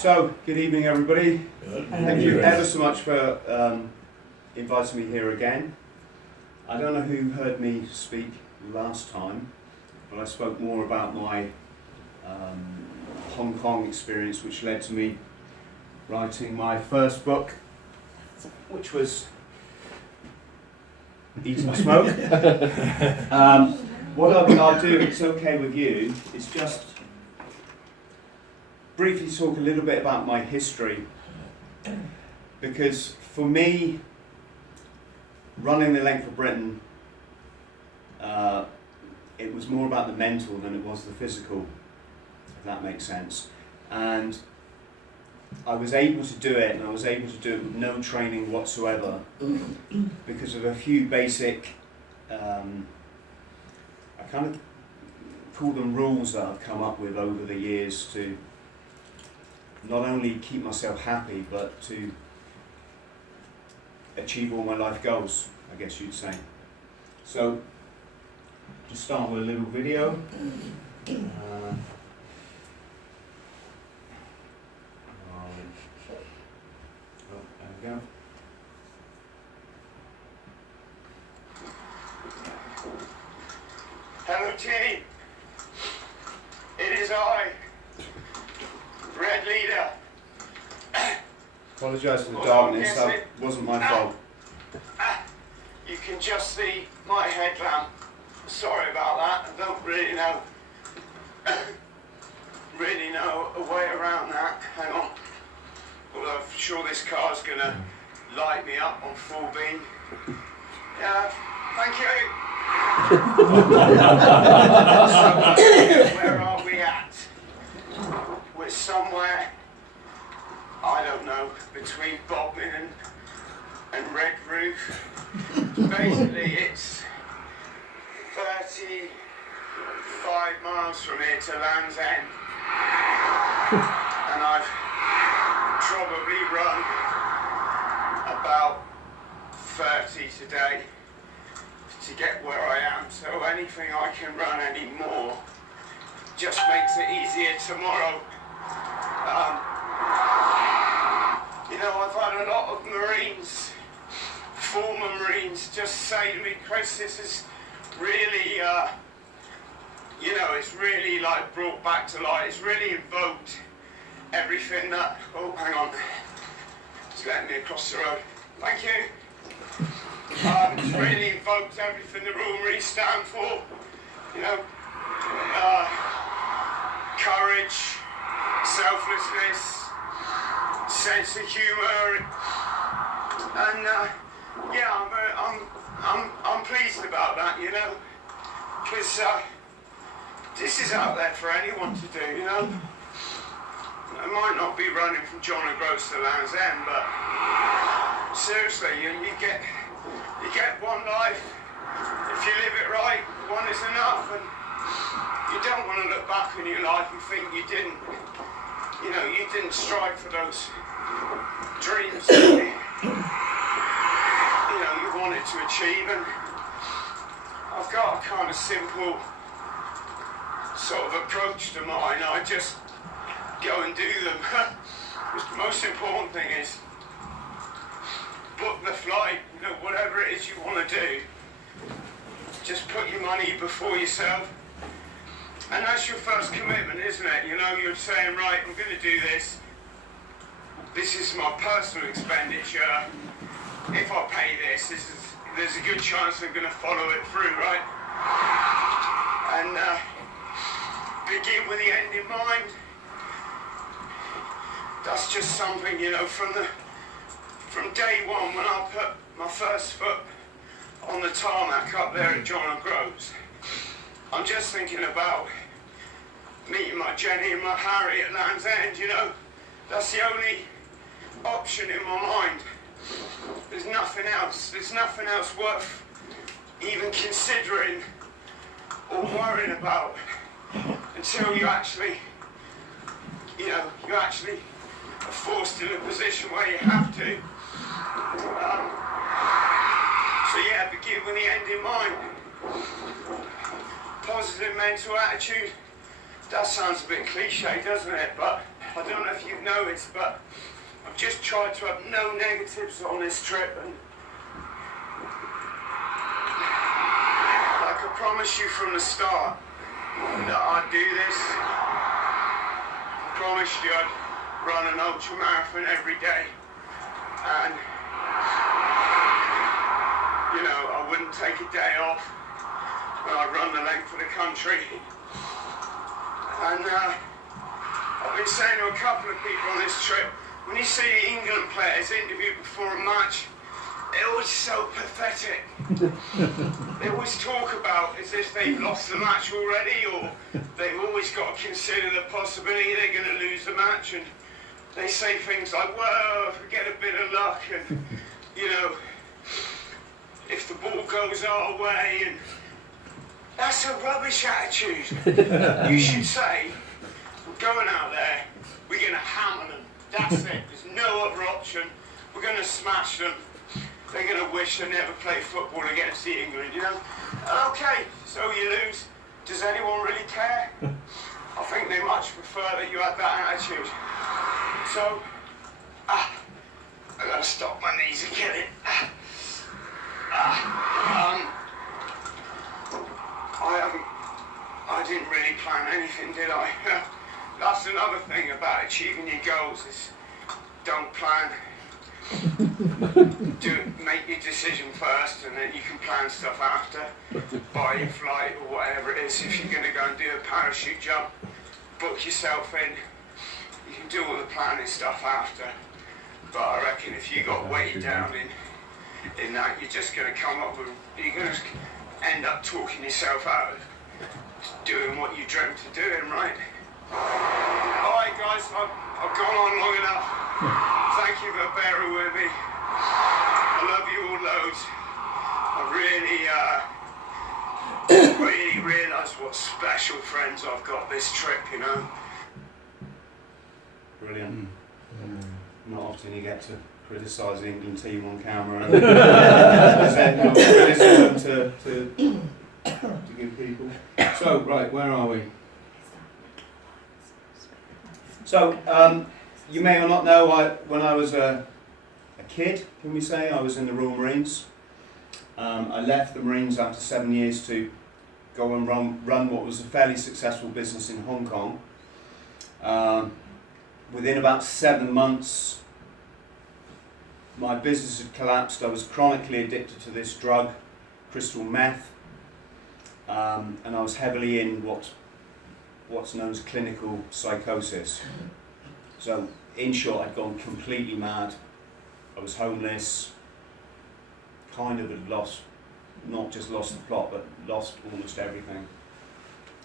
So, good evening everybody. Good. Thank you ever so much for inviting me here again. I don't know who heard me speak last time, but I spoke more about my Hong Kong experience, which led to me writing my first book, which was Eat and Smoke. What I'll do, if it's okay with you, is just briefly talk a little bit about my history, because for me, running the length of Britain, it was more about the mental than it was the physical, if that makes sense. And I was able to do it, and I was able to do it with no training whatsoever, because of a few basic, I kind of call them rules that I've come up with over the years to not only keep myself happy, but to achieve all my life goals, I guess you'd say. So, just start with a little video. Oh, there we go. Hello team, it is I, Red Leader. Apologise for the darkness, that wasn't my fault. You can just see my headlamp. Sorry about that, I don't really know a way around that. Hang on. Although I'm sure this car's gonna light me up on full beam. Yeah, thank you. Where are we at? We're somewhere, I don't know, between Bodmin and Red Roof. Basically it's 35 miles from here to Land's End, and I've probably run about 30 today to get where I am, so anything I can run anymore just makes it easier tomorrow. You know, I've had a lot of Marines, former Marines, just say to me, Chris, this is really, you know, it's really like brought back to life. It's really invoked everything that, oh, hang on, it's letting me across the road. Thank you. It's really invoked everything the Royal Marines stand for, you know, courage, selflessness, sense of humour, and yeah, I'm pleased about that, you know, because this is out there for anyone to do, you know. I might not be running from John O'Groats to Land's End, but seriously, you get one life. If you live it right, one is enough, and you don't want to look back on your life and think you didn't strive for those dreams that you wanted to achieve. And I've got a kind of simple sort of approach to mine. I just go and do them. The most important thing is book the flight, you know, whatever it is you want to do. Just put your money before yourself. And that's your first commitment, isn't it? You know, you're saying, right, I'm going to do this. This is my personal expenditure. If I pay this, there's a good chance I'm going to follow it through, right? And begin with the end in mind. That's just something, you know, from day one when I put my first foot on the tarmac up there at John O'Groats. I'm just thinking about meeting my Jenny and my Harry at Land's End, you know. That's the only option in my mind. There's nothing else. There's nothing else worth even considering or worrying about until you actually, you know, you actually are forced in a position where you have to. So yeah, begin with the end in mind. Positive mental attitude. That sounds a bit cliche, doesn't it? But I don't know if you've noticed, but I've just tried to have no negatives on this trip, and like I promised you from the start that I'd do this. I promised you I'd run an ultramarathon every day, and you know, I wouldn't take a day off, and I'd run the length of the country. And I've been saying to a couple of people on this trip, when you see the England players interviewed before a match, they're always so pathetic. They always talk about as if they've lost the match already, or they've always got to consider the possibility they're going to lose the match, and they say things like, well, if we get a bit of luck, and you know, if the ball goes our way, and that's a rubbish attitude. You should say, we're going out there, we're going to hammer them. That's it. There's no other option. We're going to smash them. They're going to wish they never played football against the England, you know? Okay, so you lose. Does anyone really care? I think they much prefer that you had that attitude. So, I gotta stop my knees and get it. I didn't really plan anything, did I? That's another thing about achieving your goals is don't plan. Make your decision first, and then you can plan stuff after. Buy your flight or whatever it is. If you're going to go and do a parachute jump, book yourself in. You can do all the planning stuff after. But I reckon if you got weighed down in that, you're just going to come up with, you're going to end up talking yourself out of doing what you dreamt of doing, right? Alright guys, I've gone on long enough. Thank you for bearing with me. I love you all loads. I really realise what special friends I've got this trip, you know. Brilliant. Not often you get to criticise the England team on camera and criticism to give people. So, right, where are we? So, you may or not know, when I was a kid, can we say, I was in the Royal Marines. I left the Marines after 7 years to go and run what was a fairly successful business in Hong Kong. Within about 7 months, my business had collapsed. I was chronically addicted to this drug, crystal meth, and I was heavily in what's known as clinical psychosis. So, in short, I'd gone completely mad. I was homeless, kind of had lost, not just lost the plot, but lost almost everything.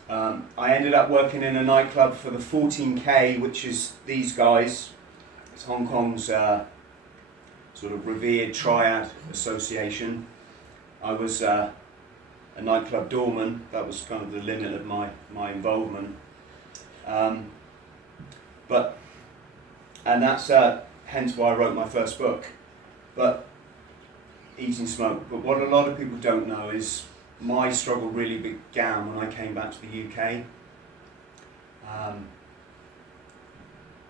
I ended up working in a nightclub for the 14K, which is these guys. It's Hong Kong's sort of revered Triad association. I was a nightclub doorman. That was kind of the limit of my involvement. And that's hence why I wrote my first book. But eating smoke. But what a lot of people don't know is my struggle really began when I came back to the UK.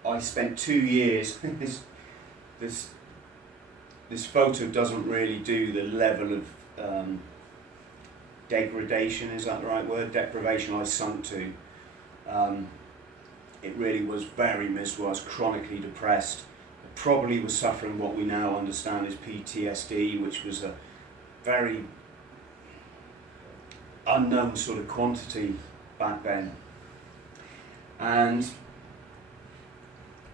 I spent 2 years. This photo doesn't really do the level of degradation, is that the right word? Deprivation I sunk to. It really was very miserable. I was chronically depressed. I probably was suffering what we now understand as PTSD, which was a very unknown sort of quantity back then. And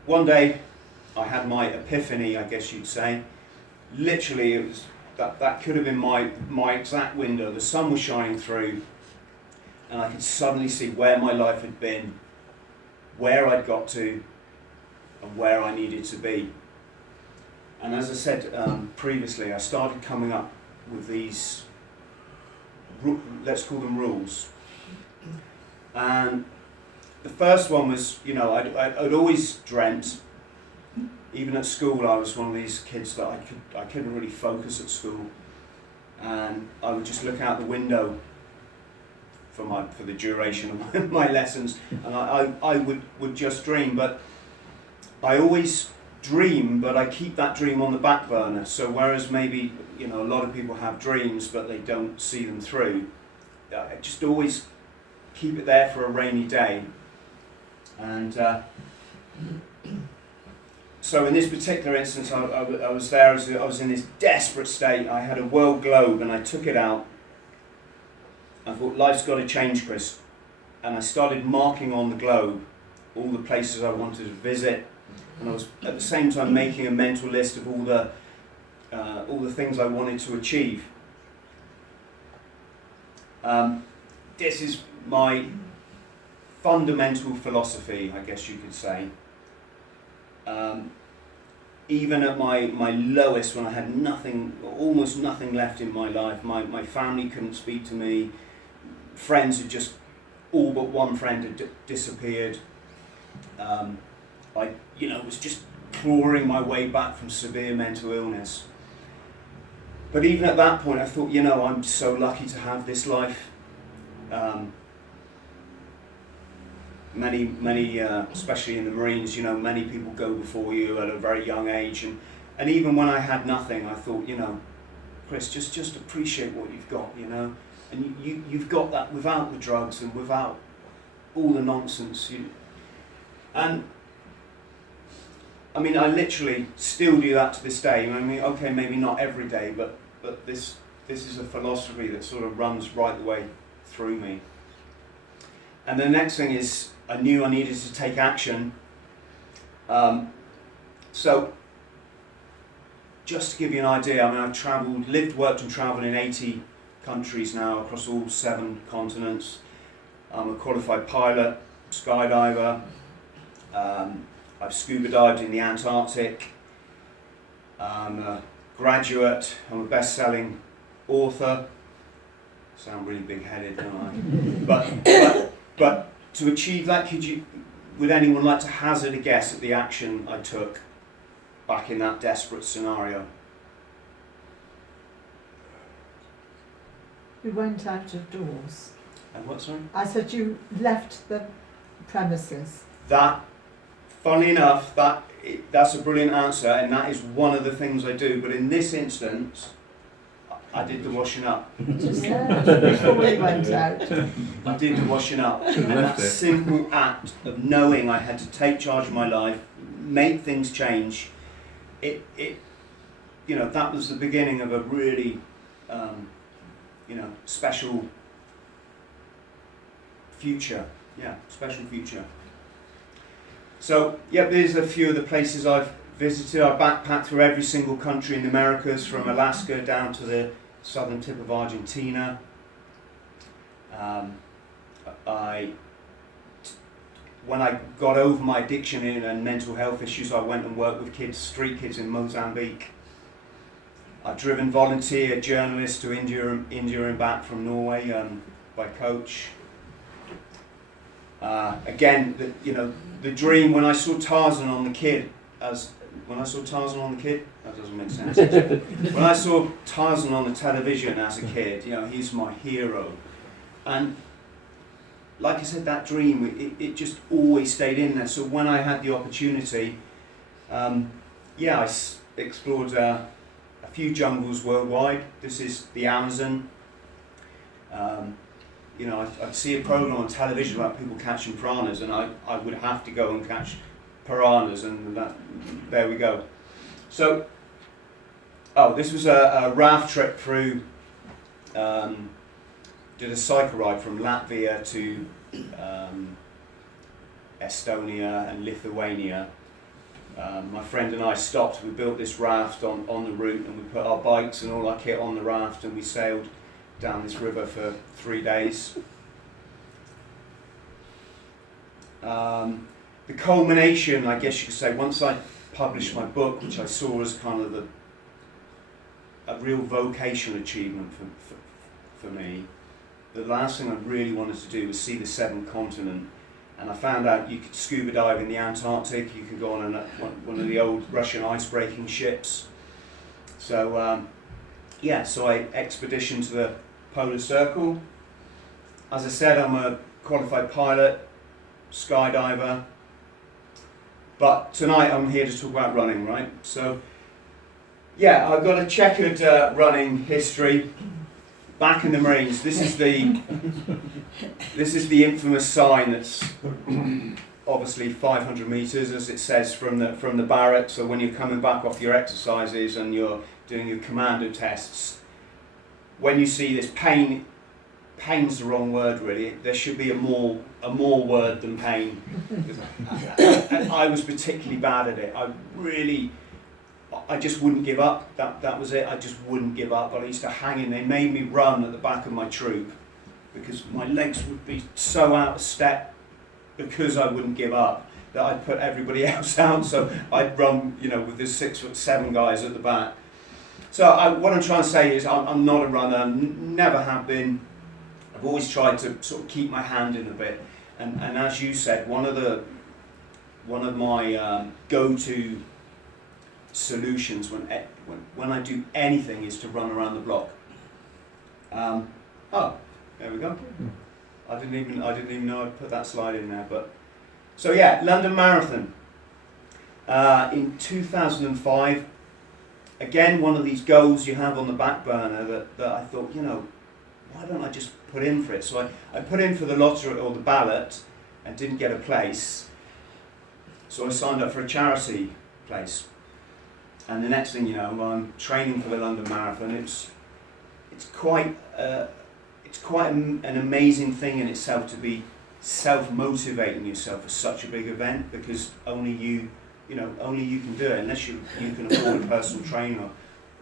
one day I had my epiphany, I guess you'd say. Literally, it was that could have been my exact window. The sun was shining through, and I could suddenly see where my life had been, where I'd got to, and where I needed to be. And as I said previously, I started coming up with these, let's call them rules. And the first one was, you know, I'd always dreamt, even at school, I was one of these kids that I couldn't really focus at school, and I would just look out the window for the duration of my lessons, and I would just dream. But I always dream, but I keep that dream on the back burner. So whereas maybe, you know, a lot of people have dreams but they don't see them through, I just always keep it there for a rainy day. And so in this particular instance, I was there, I was in this desperate state. I had a world globe and I took it out. I thought, life's got to change, Chris. And I started marking on the globe all the places I wanted to visit. And I was at the same time making a mental list of all the things I wanted to achieve. This is my fundamental philosophy, I guess you could say. Even at my lowest, when I had nothing, almost nothing left in my life, my family couldn't speak to me, friends had just, all but one friend had disappeared. I, you know, was just clawing my way back from severe mental illness. But even at that point, I thought, you know, I'm so lucky to have this life. Many, especially in the Marines, you know, many people go before you at a very young age, and even when I had nothing, I thought, you know, Chris, just appreciate what you've got, you know, and you've got that without the drugs and without all the nonsense. And I mean, I literally still do that to this day. I mean, okay, maybe not every day, but this is a philosophy that sort of runs right the way through me. And the next thing is, I knew I needed to take action. So, just to give you an idea, I mean, I've travelled, lived, worked and travelled in 80 countries now, across all 7 continents. I'm a qualified pilot, skydiver. I've scuba dived in the Antarctic. I'm a graduate. I'm a best-selling author. Sound really big-headed, don't I? But to achieve that, would anyone like to hazard a guess at the action I took back in that desperate scenario? You went out of doors. And what, sorry? I said you left the premises. That, funnily enough, that's a brilliant answer, and that is one of the things I do. But in this instance, I did the washing up. Just before we went out. I did the washing up. And that simple act of knowing I had to take charge of my life, make things change, it you know, that was the beginning of a really, you know, special future. Yeah, special future. So, yeah, there's a few of the places I've visited. I backpacked through every single country in the Americas, from Alaska down to the southern tip of Argentina. When I got over my addiction and mental health issues, I went and worked with kids, street kids in Mozambique. I've driven volunteer journalists to India and back from Norway by coach. Again, the dream, when I saw Tarzan on the Kid, that doesn't make sense. When I saw Tarzan on the television as a kid, you know, he's my hero. And like I said, that dream, it just always stayed in there. So when I had the opportunity, I explored a few jungles worldwide. This is the Amazon. You know, I'd see a program on television about people catching piranhas, and I would have to go and catch piranhas, and there we go. So, this was a raft trip through, did a cycle ride from Latvia to Estonia and Lithuania. My friend and I stopped, we built this raft on the route, and we put our bikes and all our kit on the raft, and we sailed down this river for 3 days. The culmination, I guess you could say, once I published my book, which I saw as kind of a real vocational achievement for me, the last thing I really wanted to do was see the 7th continent. And I found out you could scuba dive in the Antarctic, you could go on one of the old Russian ice-breaking ships. So, so I expeditioned to the Polar Circle. As I said, I'm a qualified pilot, skydiver, But tonight I'm here to talk about running, right? So, yeah, I've got a checkered running history. Back in the Marines, this is the infamous sign that's obviously 500 meters, as it says, from the barracks. So when you're coming back off your exercises and you're doing your commando tests, when you see this pain's the wrong word really. There should be a more word than pain. And I was particularly bad at it. I just wouldn't give up. That was it. I just wouldn't give up. I used to hang in. They made me run at the back of my troop because my legs would be so out of step because I wouldn't give up that I'd put everybody else out. So I'd run, with the 6'7" guys at the back. So what I'm trying to say is I'm not a runner. Never have been. I've always tried to sort of keep my hand in a bit. And as you said, one of my go-to solutions when I do anything is to run around the block. There we go. I didn't even know I'd put that slide in there. But so yeah, London Marathon in 2005. Again, one of these goals you have on the back burner that I thought, why don't I just put in for it? So I put in for the lottery or the ballot and didn't get a place. So I signed up for a charity place. And the next thing you know, I'm training for the London Marathon. It's quite an amazing thing in itself to be self-motivating yourself for such a big event, because only you can do it, unless you can afford a personal trainer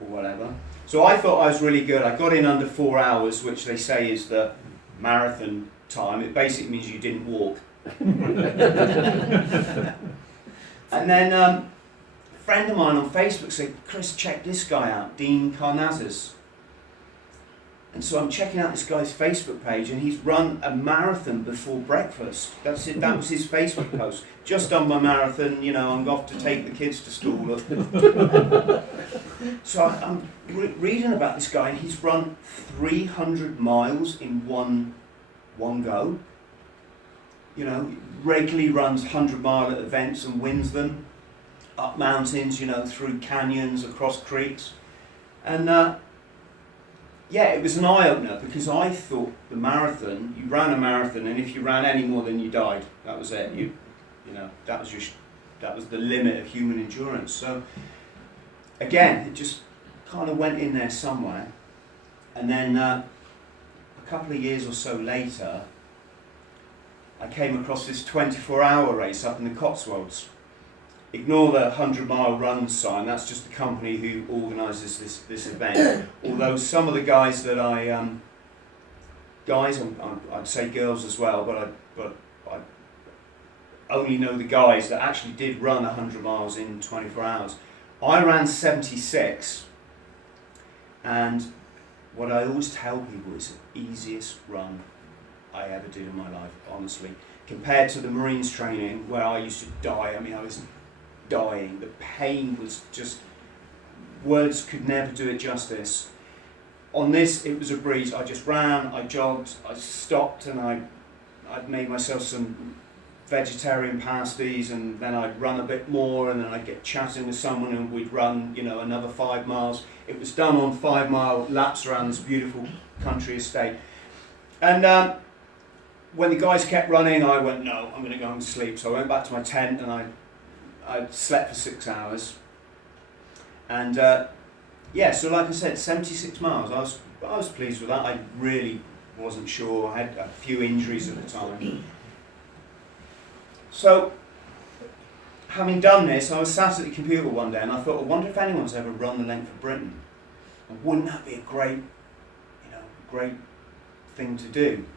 or whatever. So I thought I was really good. I got in under 4 hours, which they say is the marathon time. It basically means you didn't walk. And then a friend of mine on Facebook said, "Chris, check this guy out, Dean Carnazes." And so I'm checking out this guy's Facebook page, and he's run a marathon before breakfast. That's it. That was his Facebook post. Just done my marathon, I'm off to take the kids to school. So I'm reading about this guy, and he's run 300 miles in one go. Regularly runs 100-mile events and wins them. Up mountains, through canyons, across creeks. And it was an eye-opener, because I thought the marathon, you ran a marathon, and if you ran any more than you died, that was it. That was the limit of human endurance. So again, it just kind of went in there somewhere. And then a couple of years or so later, I came across this 24-hour race up in the Cotswolds. Ignore the 100-mile run sign, that's just the company who organises this event. Although some of the guys that I'd say girls as well, but I only know the guys that actually did run 100 miles in 24 hours. I ran 76, and what I always tell people is the easiest run I ever did in my life, honestly. Compared to the Marines training, where I used to die, I was dying. The pain was just, words could never do it justice. On this, it was a breeze. I just ran, I jogged, I stopped, and I'd made myself some vegetarian pasties, and then I'd run a bit more, and then I'd get chatting with someone, and we'd run, another 5 miles. It was done on 5-mile laps around this beautiful country estate. And when the guys kept running, I went, no, I'm going to go and sleep. So I went back to my tent, and I slept for 6 hours. And so like I said, 76 miles. I was pleased with that. I really wasn't sure. I had a few injuries at the time. So, having done this, I was sat at the computer one day, and I thought, I wonder if anyone's ever run the length of Britain. And wouldn't that be a great thing to do?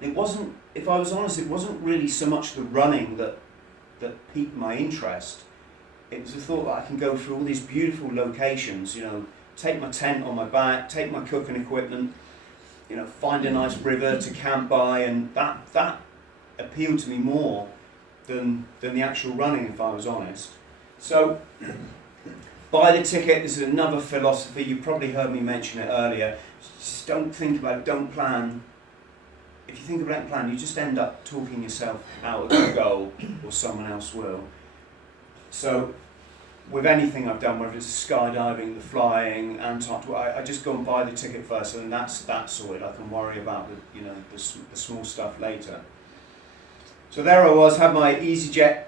And it wasn't, if I was honest, it wasn't really so much the running that piqued my interest. It was the thought that I can go through all these beautiful locations, take my tent on my back, take my cooking equipment, find a nice river to camp by, and that appealed to me more than the actual running, if I was honest. So, buy the ticket. This is another philosophy. You probably heard me mention it earlier. Just don't think about it, don't plan. If you think about it and plan, you just end up talking yourself out of the goal, or someone else will. So with anything I've done, whether it's skydiving, the flying, Antarctica, I just go and buy the ticket first, and that's sorted. I can worry about the small stuff later. So there I was, had my EasyJet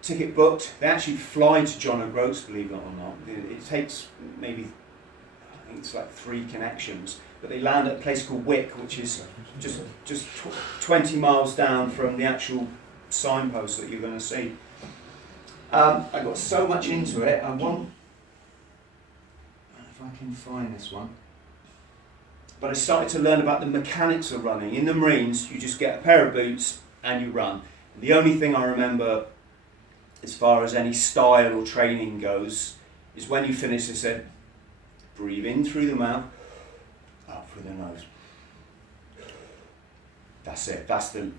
ticket booked. They actually fly to John O'Groats, believe it or not. It takes maybe, I think it's like 3 connections, but they land at a place called Wick, which is just 20 miles down from the actual signpost that you're going to see. I got so much into it, I want, if I can find this one, but I started to learn about the mechanics of running. In the Marines, you just get a pair of boots and you run. The only thing I remember as far as any style or training goes is when you finish, they said, breathe in through the mouth, out through the nose. That's it, that's the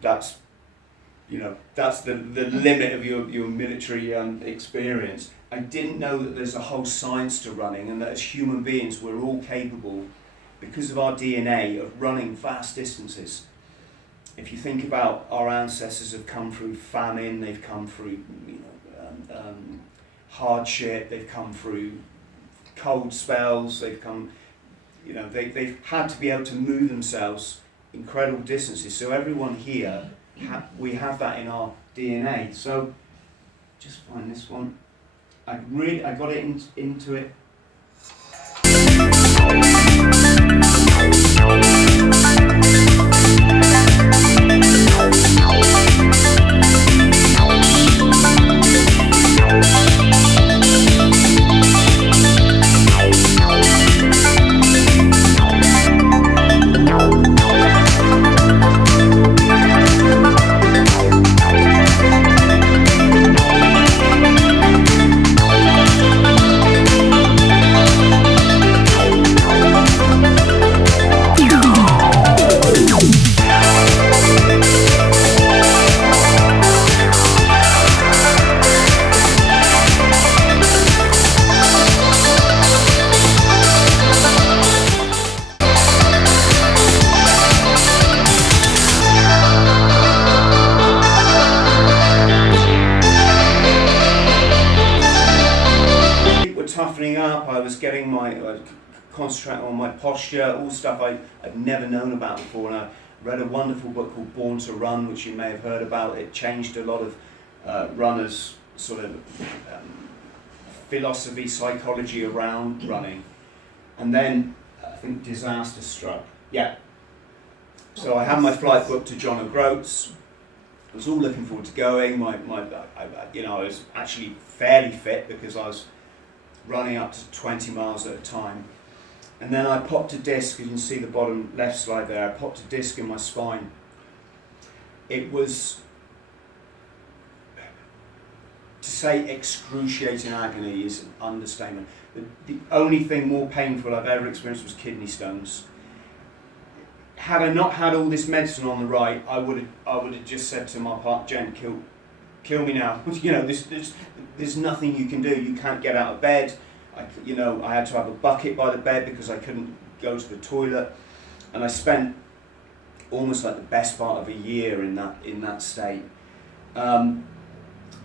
limit of your military experience. I didn't know that there's a whole science to running, and that as human beings we're all capable, because of our DNA, of running vast distances. If you think about our ancestors have come through famine, they've come through hardship, they've come through cold spells, they've had to be able to move themselves incredible distances. So everyone here, we have that in our DNA. So just find this one. I got it into it. Up, I was getting concentrating on my posture, all stuff I'd never known about before, and I read a wonderful book called Born to Run, which you may have heard about. It changed a lot of runners' sort of philosophy, psychology around running. And then I think disaster struck. Yeah. So I had my flight booked to John O'Groats. I was all looking forward to going. I was actually fairly fit because I was running up to 20 miles at a time. And then I popped a disc, you can see the bottom left slide there, I popped a disc in my spine. It was, to say excruciating agony is an understatement. The only thing more painful I've ever experienced was kidney stones. Had I not had all this medicine on the right, I would have just said to my partner, Jen, kill me now. There's nothing you can do. You can't get out of bed. I had to have a bucket by the bed because I couldn't go to the toilet. And I spent almost like the best part of a year in that state. And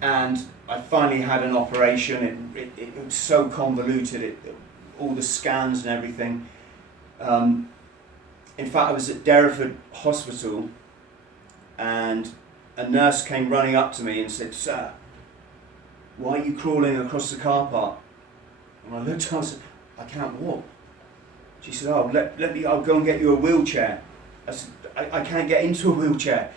I finally had an operation. It was so convoluted. All the scans and everything. In fact, I was at Derriford Hospital, and a nurse came running up to me and said, "Sir, why are you crawling across the car park?" And I looked at her and said, "I can't walk." She said, "Oh, I'll go and get you a wheelchair." I said, I can't get into a wheelchair.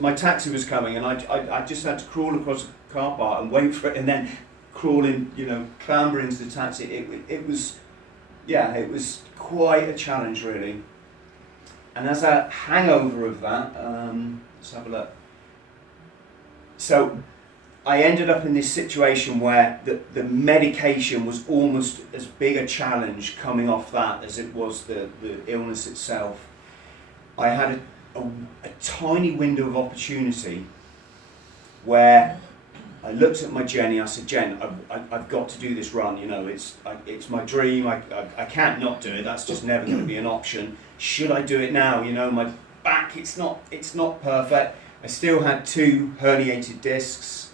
My taxi was coming, and I just had to crawl across the car park and wait for it, and then crawl in, clamber into the taxi. It was quite a challenge, really. And as a hangover of that, let's have a look. So I ended up in this situation where the medication was almost as big a challenge coming off that as it was the illness itself. I had a tiny window of opportunity where I looked at my Jenny. I said, "Jen, I've got to do this run. It's my dream. I can't not do it. That's just never going to be an option. Should I do it now? My back, it's not perfect. I still had 2 herniated discs.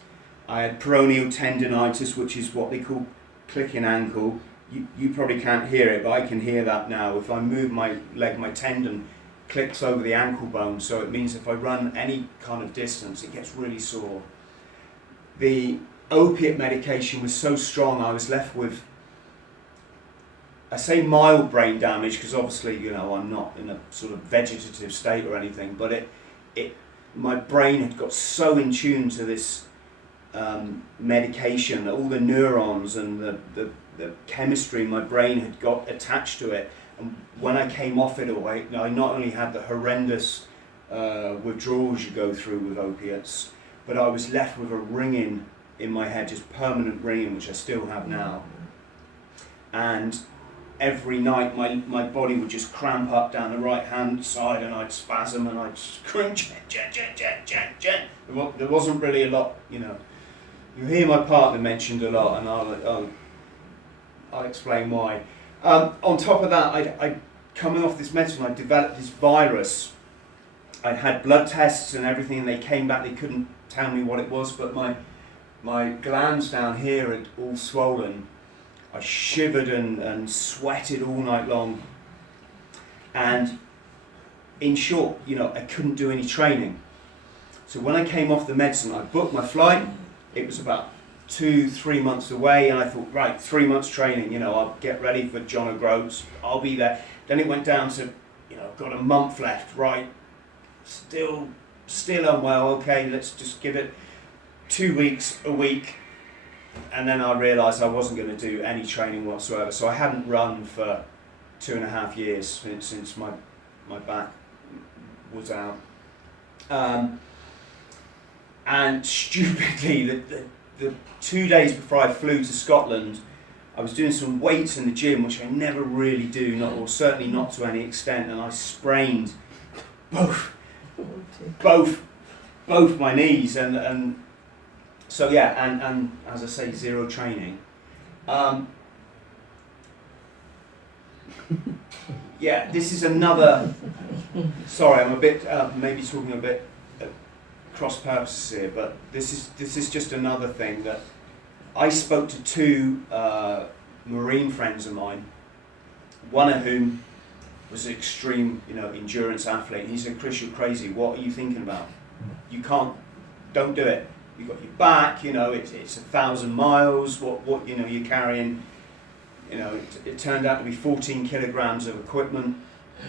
I had peroneal tendinitis, which is what they call clicking ankle. You probably can't hear it, but I can hear that now. If I move my leg, my tendon clicks over the ankle bone, so it means if I run any kind of distance, it gets really sore. The opiate medication was so strong, I was left with, I say mild brain damage because obviously, you know, I'm not in a sort of vegetative state or anything, but my brain had got so in tune to this medication that all the neurons and the chemistry in my brain had got attached to it. And when I came off it, I not only had the horrendous withdrawals you go through with opiates, but I was left with a ringing in my head, just permanent ringing, which I still have now. And every night my body would just cramp up down the right hand side and I'd spasm and I'd scream, jet. There wasn't really a lot, you know. You hear my partner mentioned a lot, and I'll explain why. On top of that, I coming off this medicine, I developed this virus. I had blood tests and everything, and they came back, they couldn't tell me what it was, but my glands down here had all swollen. I shivered and sweated all night long. And in short, you know, I couldn't do any training. So when I came off the medicine, I booked my flight. It was about 2-3 months away, and I thought, right, 3 months training, you know, I'll get ready for John O'Groats, I'll be there. Then it went down to, you know, I've got a month left, right, still unwell, okay, let's just give it 2 weeks, a week, and then I realised I wasn't going to do any training whatsoever. So I hadn't run for 2.5 years since my back was out. And stupidly, the 2 days before I flew to Scotland, I was doing some weights in the gym, which I never really do, or certainly not to any extent, and I sprained both my knees, and so yeah, and as I say, zero training. Yeah, this is another. Sorry, I'm a bit maybe talking a bit cross purposes here, but this is just another thing that I spoke to 2 Marine friends of mine, one of whom was an extreme, you know, endurance athlete. He said, "Chris, you're crazy. What are you thinking about? You don't do it. You've got your back, you know, it's 1,000 miles, what you know, you're carrying, you know, it turned out to be 14 kilograms of equipment.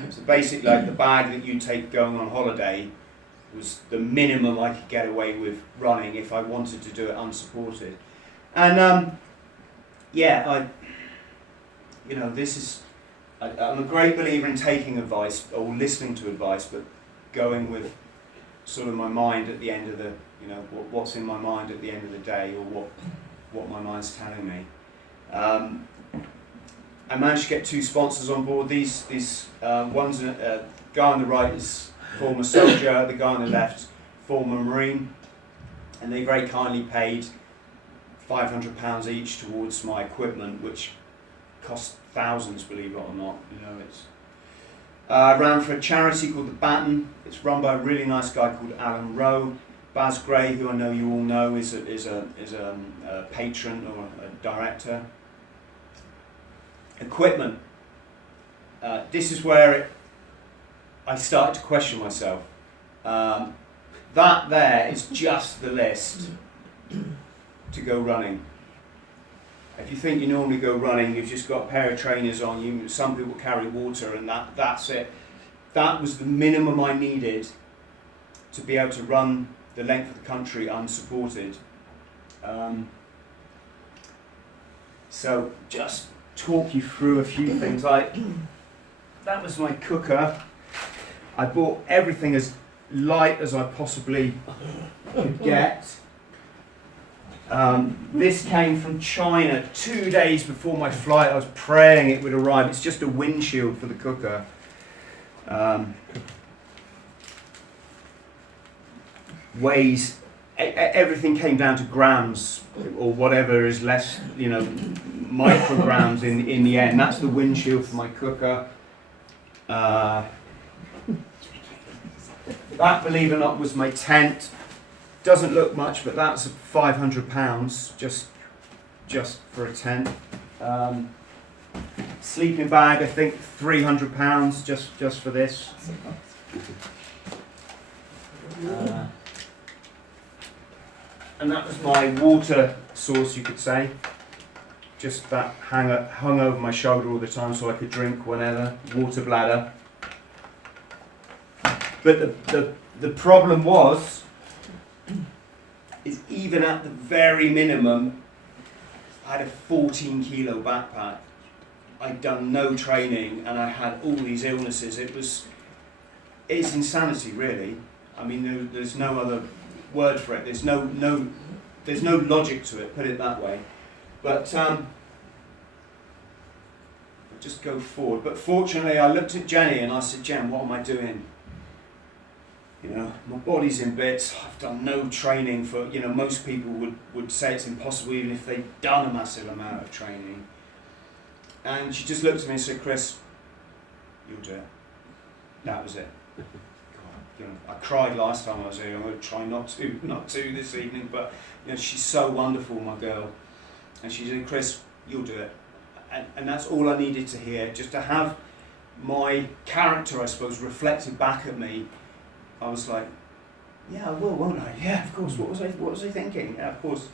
So basically, like the bag that you take going on holiday was the minimum I could get away with running if I wanted to do it unsupported." And you know, I'm a great believer in taking advice or listening to advice, but going with sort of my mind at the end of the, you know, what's in my mind at the end of the day, or what my mind's telling me. I managed to get 2 sponsors on board. These one's a guy on the right is former soldier, the guy on the left former Marine, and they very kindly paid £500 each towards my equipment, which cost thousands, believe it or not. You know, it's. I ran for a charity called the Baton. It's run by a really nice guy called Alan Rowe. Baz Gray, who I know you all know, is a patron or a director. Equipment. This is where I started to question myself. That there is just the list to go running. If you think you normally go running, you've just got a pair of trainers on. Some people carry water, and that's it. That was the minimum I needed to be able to run the length of the country unsupported. So just talk you through a few things. That was my cooker. I bought everything as light as I possibly could get. This came from China 2 days before my flight. I was praying it would arrive. It's just a windshield for the cooker. Weighs, everything came down to grams or whatever is less, you know, micrograms in the end. That's the windshield for my cooker. That, believe it or not, was my tent. doesn't look much, but that's £500 just for a tent. Sleeping bag, I think £300 just for this. And that was my water source, you could say. Just that hung over my shoulder all the time so I could drink whenever. Water bladder. But the problem is even at the very minimum, I had a 14 kilo backpack. I'd done no training and I had all these illnesses. It's insanity, really. I mean, there's no other word for it. There's no logic to it, put it that way. But just go forward. But fortunately, I looked at Jenny and I said, Jen, what am I doing? You know, my body's in bits. I've done no training for, you know, most people would say it's impossible even if they've done a massive amount of training. And she just looked at me and said, Chris, you'll do it. That was it. God, you know, I cried last time I was here. I'm going to try not to this evening, but you know, she's so wonderful, my girl. And she said, Chris, you'll do it. And that's all I needed to hear, just to have my character, I suppose, reflected back at me. I was like, yeah, I will, won't I? Yeah, of course. What was I thinking? Yeah, of course.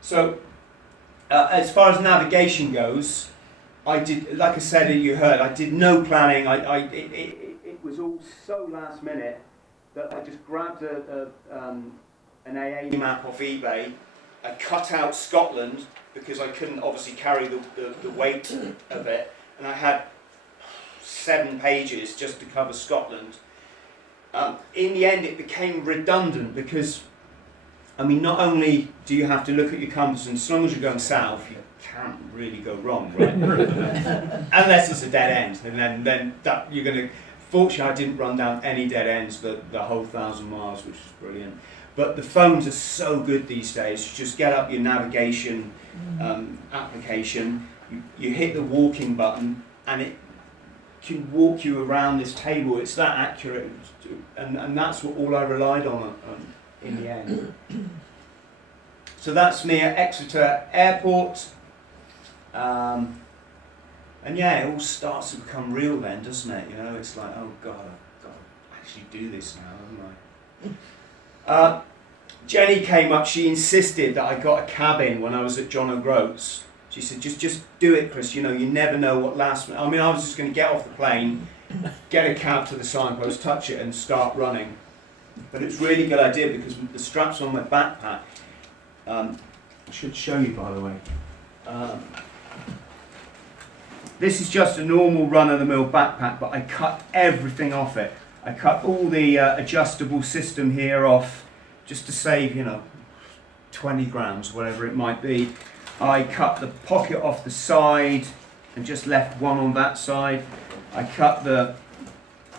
So, as far as navigation goes, I did, like I said, you heard, I did no planning. It was all so last minute that I just grabbed an AA map off eBay. I cut out Scotland because I couldn't obviously carry the weight of it, and I had 7 pages just to cover Scotland. In the end, it became redundant because, I mean, not only do you have to look at your compass, and as long as you're going south, you can't really go wrong, right? Unless it's a dead end, and then that you're going to. Fortunately, I didn't run down any dead ends the whole 1,000 miles, which is brilliant. But the phones are so good these days. You just get up your navigation application, you hit the walking button, and it can walk you around this table. It's that accurate, and that's what all I relied on in the end. So that's me at Exeter Airport, and yeah, it all starts to become real then, doesn't it? You know, it's like, oh God, I've got to actually do this now, haven't I? Jenny came up. She insisted that I got a cabin when I was at John O'Groats. She said, just do it, Chris. You know, you never know what last minute. I mean, I was just going to get off the plane, get a cab to the signpost, touch it, and start running. But it's a really good idea because the straps on my backpack. I should show you, by the way. This is just a normal run-of-the-mill backpack, but I cut everything off it. I cut all the adjustable system here off, just to save, you know, 20 grams, whatever it might be. I cut the pocket off the side and just left one on that side. I cut the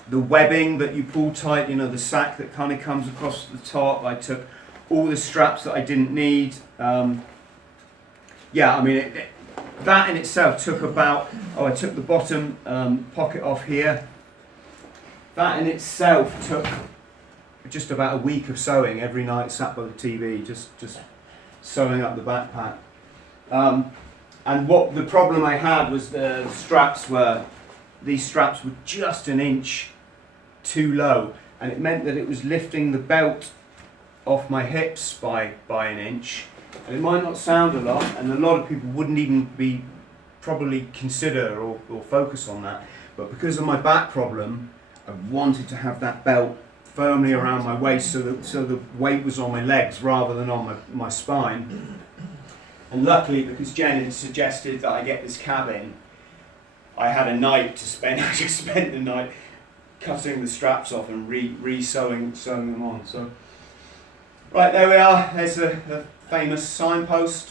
webbing that you pull tight, you know, the sack that kind of comes across the top. I took all the straps that I didn't need. Yeah, I mean, that in itself took about, I took the bottom pocket off here. That in itself took just about a week of sewing every night, sat by the TV, just sewing up the backpack. And what the problem I had was these straps were just an inch too low, and it meant that it was lifting the belt off my hips by an inch. And it might not sound a lot, and a lot of people wouldn't even probably consider or focus on that, but because of my back problem, I wanted to have that belt firmly around my waist so the weight was on my legs rather than on my spine. And luckily, because Jen had suggested that I get this cabin, I had a night to spend. I just spent the night cutting the straps off and sewing them on. So, right, there we are. There's the famous signpost.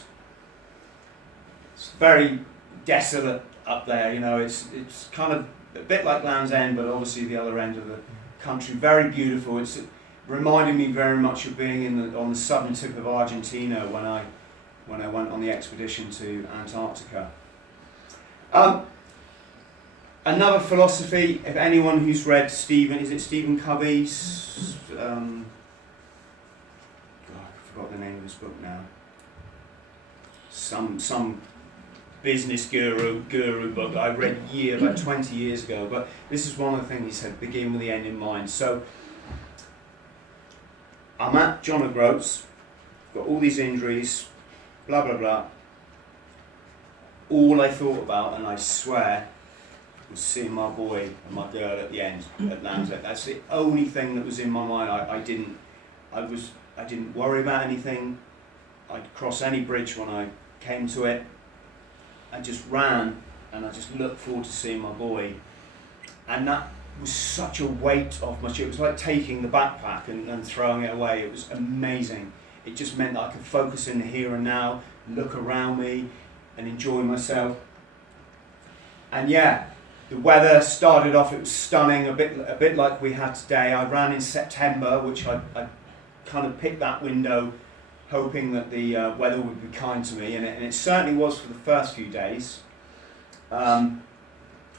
It's very desolate up there. You know, it's kind of a bit like Land's End, but obviously the other end of the country. Very beautiful. It's reminded me very much of being on the southern tip of Argentina when I went on the expedition to Antarctica. Another philosophy, if anyone who's read Stephen Covey's, forgot the name of this book now. Some business guru book that I read about 20 years ago, but this is one of the things he said, begin with the end in mind. So I'm at John O'Groats, got all these injuries, blah blah blah. All I thought about, and I swear, was seeing my boy and my girl at the end at Land's End. That's the only thing that was in my mind. I didn't worry about anything. I'd cross any bridge when I came to it. I just ran and I just looked forward to seeing my boy. And that was such a weight off my shoulder. It was like taking the backpack and throwing it away. It was amazing. It just meant that I could focus in the here and now, look around me and enjoy myself. And yeah, the weather started off, it was stunning, a bit like we had today. I ran in September, which I kind of picked that window hoping that the weather would be kind to me, and it certainly was for the first few days. I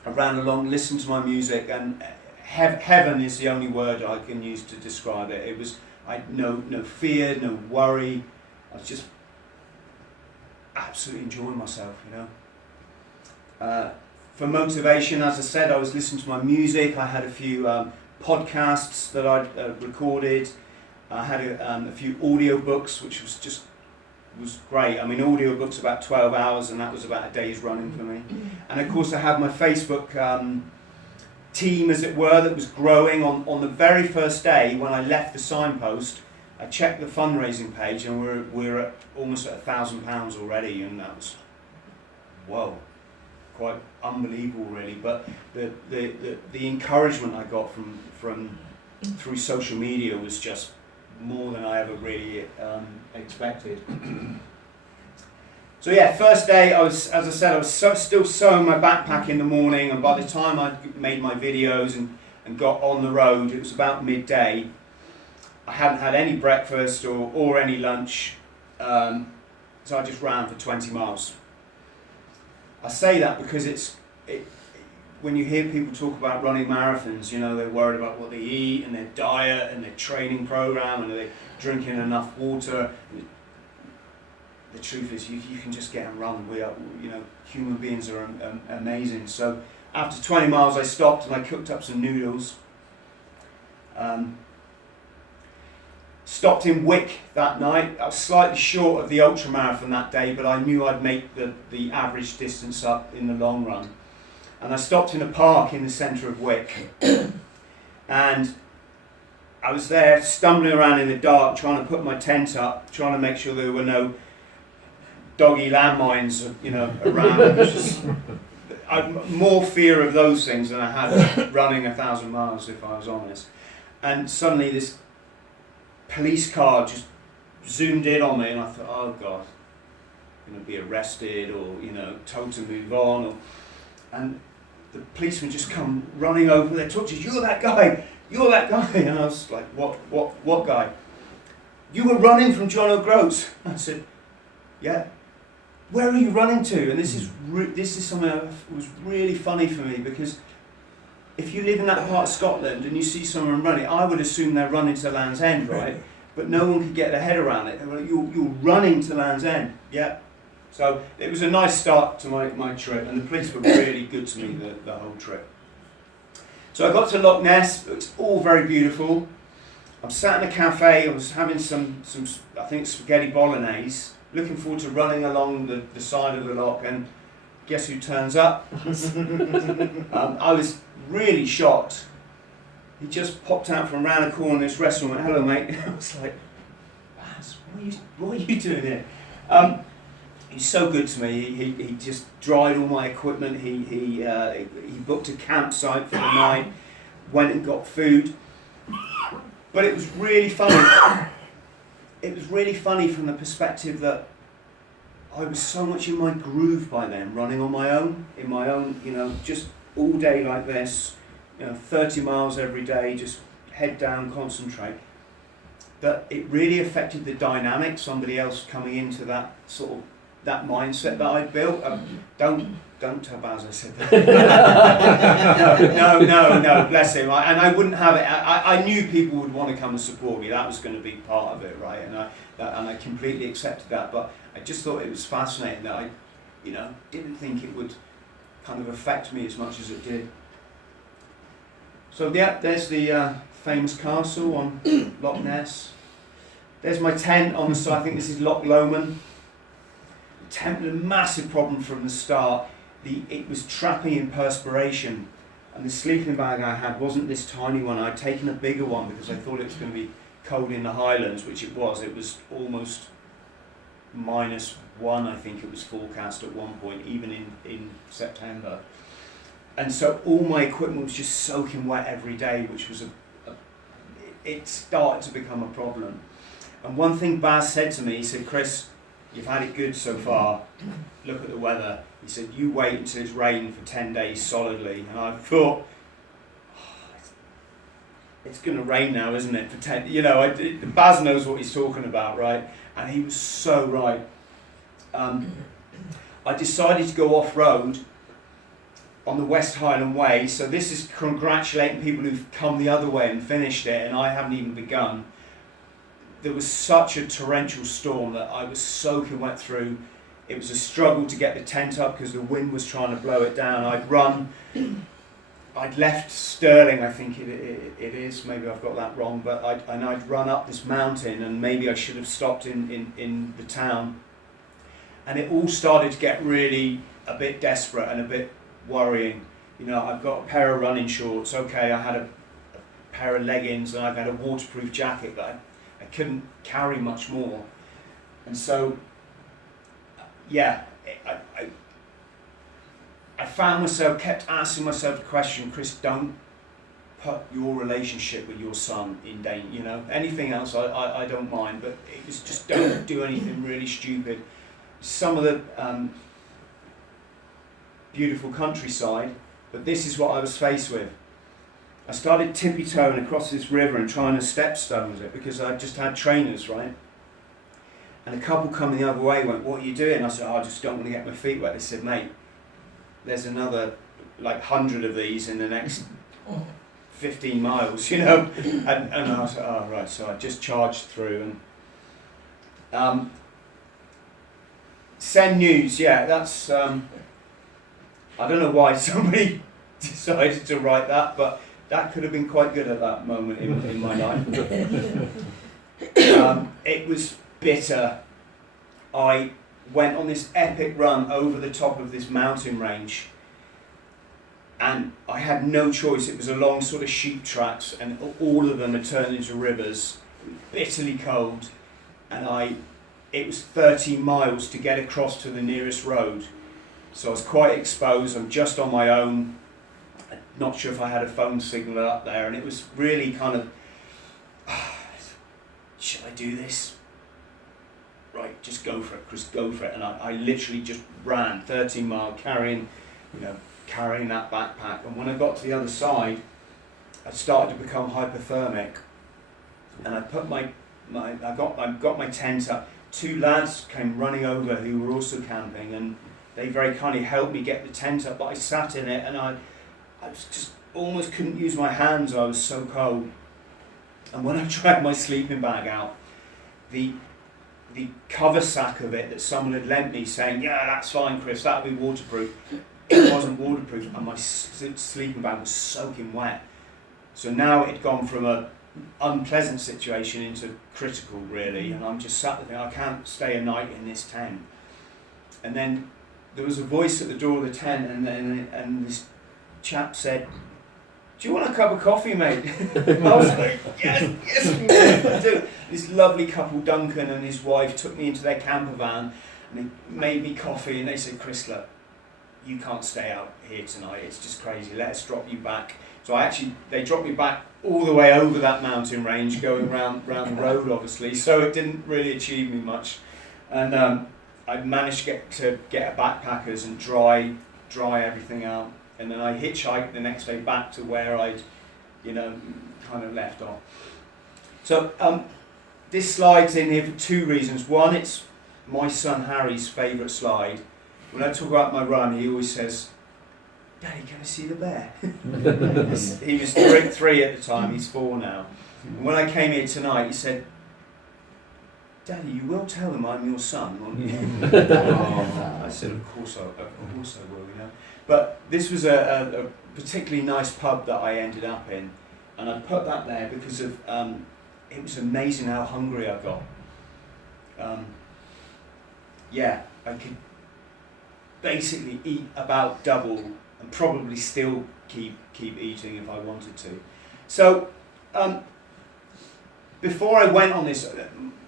ran along, listened to my music, and heaven is the only word I can use to describe it. It was, I had no fear, no worry. I was just absolutely enjoying myself, you know. For motivation, as I said, I was listening to my music. I had a few podcasts that I'd recorded. I had a few audiobooks, which was great. I mean, audiobooks about 12 hours, and that was about a day's running for me. And of course, I had my Facebook team, as it were, that was growing. On the very first day when I left the signpost, I checked the fundraising page, and we're at almost at £1,000 already, and that was, whoa, quite unbelievable, really. But the encouragement I got from through social media was just more than I ever really expected. So yeah, first day, as I said, I was still sewing my backpack in the morning, and by the time I made my videos and got on the road, it was about midday. I hadn't had any breakfast or any lunch, so I just ran for 20 miles. I say that because when you hear people talk about running marathons, you know, they're worried about what they eat and their diet and their training program, and are they drinking enough water. The truth is, you can just get and run. We are, you know, human beings are amazing. So after 20 miles, I stopped and I cooked up some noodles. Stopped in Wick that night. I was slightly short of the ultramarathon that day, but I knew I'd make the average distance up in the long run. And I stopped in a park in the centre of Wick, and I was there stumbling around in the dark, trying to put my tent up, trying to make sure there were no doggy landmines, you know, around. I had more fear of those things than I had running 1,000 miles, if I was honest. And suddenly this police car just zoomed in on me, and I thought, oh God, I'm going to be arrested, or, you know, told to move on, and the policeman just come running over there, talk to you, you're that guy, and I was like, what guy? You were running from John O'Groats. I said, yeah. Where are you running to? And this is something that was really funny for me, because if you live in that part of Scotland and you see someone running, I would assume they're running to Land's End, right? But no one could get their head around it. They were like, you're running to Land's End, yeah. So it was a nice start to my trip, and the police were really good to me the whole trip. So I got to Loch Ness. It's all very beautiful. I'm sat in a cafe. I was having some I think spaghetti bolognese, looking forward to running along the side of the loch, and guess who turns up? I was really shocked. He just popped out from around the corner of this restaurant and went, hello mate. I was like, Baz, what are you doing here? He's so good to me. He just dried all my equipment. He booked a campsite for the night, went and got food. But it was really funny. It was really funny from the perspective that I was so much in my groove by then, running on my own, in my own, you know, just all day like this, you know, 30 miles every day, just head down, concentrate. That it really affected the dynamic, somebody else coming into that sort of that mindset that I'd built. Don't tell Baz I said that. no, bless him. And I wouldn't have it. I knew people would want to come and support me. That was going to be part of it, right? And I completely accepted that. But I just thought it was fascinating that I, didn't think it would kind of affect me as much as it did. So yeah, there's the famous castle on Loch Ness. There's my tent on the side. I think this is Loch Lomond. The tent was a massive problem from the start. It was trapping in perspiration, and the sleeping bag I had wasn't this tiny one. I'd taken a bigger one because I thought it was going to be cold in the Highlands, which it was. It was almost -1, I think it was forecast at one point, even in September. And so all my equipment was just soaking wet every day, which was it started to become a problem. And one thing Baz said to me, he said, "Chris, you've had it good so far. Look at the weather." He said, "You wait until it's rained for 10 days solidly." And I thought, it's going to rain now, isn't it? For 10, Baz knows what he's talking about, right? And he was so right. I decided to go off-road on the West Highland Way. So this is congratulating people who've come the other way and finished it, and I haven't even begun. There was such a torrential storm that I was soaking wet through. It was a struggle to get the tent up because the wind was trying to blow it down. I'd left Stirling, I think it is, maybe I've got that wrong, but I'd run up this mountain, and maybe I should have stopped in the town. And it all started to get really a bit desperate and a bit worrying. I've got a pair of running shorts, okay, I had a pair of leggings, and I've had a waterproof jacket, but I couldn't carry much more. And so, yeah, I found myself, kept asking myself the question, "Chris, don't put your relationship with your son in danger, anything else I don't mind, but it was just don't do anything really stupid." Some of the beautiful countryside, but this is what I was faced with. I started tippy-toeing across this river and trying to stepstones it because I just had trainers, right? And a couple coming the other way went, "What are you doing?" I said, "I just don't want to get my feet wet." They said, "Mate, there's another 100 of these in the next 15 miles, And I was like, "Oh, right." So I just charged through and send news. Yeah, that's I don't know why somebody decided to write that, but that could have been quite good at that moment in my life. It was bitter. I went on this epic run over the top of this mountain range, and I had no choice. It was along sort of sheep tracks, and all of them had turned into rivers. It was bitterly cold, and it was 13 miles to get across to the nearest road. So I was quite exposed. I'm just on my own. Not sure if I had a phone signal up there, and it was really kind of, should I do this? Right, just go for it, Chris, go for it. And I literally just ran 13 miles carrying that backpack. And when I got to the other side, I started to become hypothermic. And I put I got my tent up. Two lads came running over who were also camping, and they very kindly helped me get the tent up, but I sat in it and I just almost couldn't use my hands. I was so cold. And when I dragged my sleeping bag out, the cover sack of it that someone had lent me, saying, "Yeah, that's fine, Chris, that'll be waterproof," it wasn't waterproof, and my sleeping bag was soaking wet. So now it had gone from a unpleasant situation into critical, really, and I'm just sat there, I can't stay a night in this tent. And then there was a voice at the door of the tent, and this chap said, "Do you want a cup of coffee, mate?" I was like, yes, I do. This lovely couple, Duncan and his wife, took me into their camper van, and they made me coffee, and they said, "Chris, look, you can't stay out here tonight, it's just crazy, let us drop you back." So they dropped me back all the way over that mountain range, going round the road, obviously, so it didn't really achieve me much. And I managed to get a backpackers and dry everything out. And then I hitchhiked the next day back to where I'd, kind of left off. So this slide's in here for two reasons. One, it's my son Harry's favourite slide. When I talk about my run, he always says, "Daddy, can I see the bear?" He was three at the time, he's 4 now. And when I came here tonight, he said, "Daddy, you will tell them I'm your son, won't you?" I said, "Of course I will, you know." But this was a particularly nice pub that I ended up in, and I put that there because of it was amazing how hungry I got. I could basically eat about double and probably still keep eating if I wanted to. So before I went on this,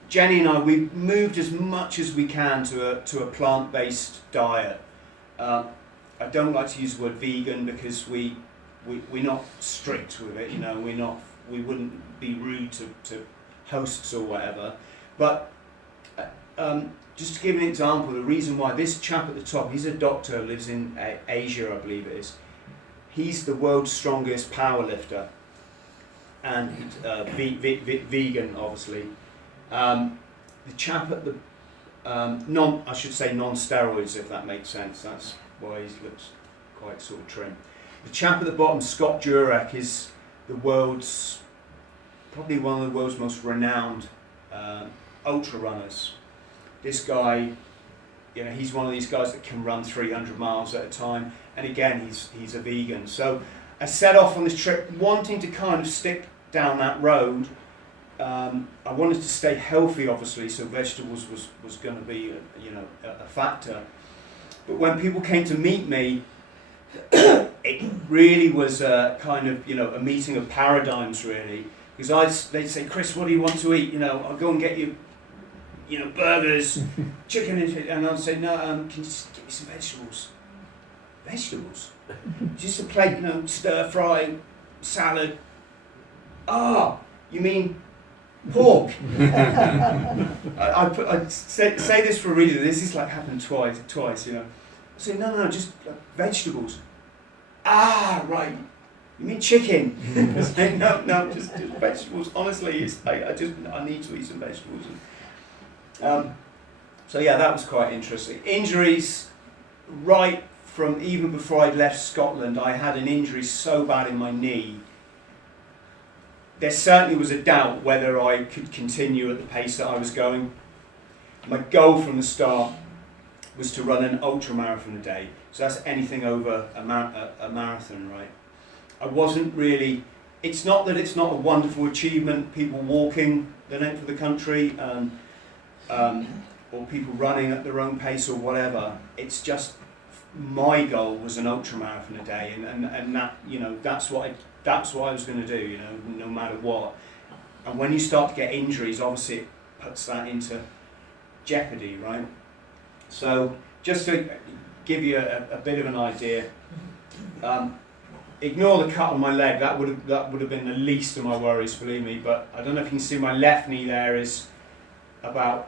Jenny and I, we moved as much as we can to a plant-based diet. I don't like to use the word vegan because we're not strict with it, you know. We wouldn't be rude to hosts or whatever. But just to give an example, the reason why this chap at the top, he's a doctor, lives in Asia, I believe it is. He's the world's strongest powerlifter, and vegan, obviously. The chap at the non-steroids, if that makes sense. That's why he looks quite sort of trim. The chap at the bottom, Scott Jurek, is probably one of the world's most renowned ultra runners. This guy, you know, he's one of these guys that can run 300 miles at a time, and again, he's a vegan. So I set off on this trip wanting to kind of stick down that road. I wanted to stay healthy, obviously, so vegetables was going to be a factor. But when people came to meet me, it really was a kind of, you know, a meeting of paradigms, really. Because they'd say, "Chris, what do you want to eat? You know, I'll go and get you, you know, burgers, chicken," and I'd say, "No, can you just get me some vegetables?" Vegetables? Just a plate, you know, stir fry, salad. "Ah, you mean pork?" I say this for a reason. This is like happened twice, you know. I say, "No, just vegetables." "Ah, right. You mean chicken?" I say, no, just vegetables. Honestly, I need to eat some vegetables. So yeah, that was quite interesting. Injuries, right from even before I'd left Scotland, I had an injury so bad in my knee. There certainly was a doubt whether I could continue at the pace that I was going. My goal from the start was to run an ultramarathon a day. So that's anything over a marathon, right? I wasn't really, it's not that it's not a wonderful achievement, people walking the length of the country, or people running at their own pace or whatever. It's just, my goal was an ultramarathon a day, and that, you know, that's what I was going to do, you know, no matter what. And when you start to get injuries, obviously it puts that into jeopardy, right? So just to give you a bit of an idea, ignore the cut on my leg. That would have been the least of my worries, believe me. But I don't know if you can see my left knee there is about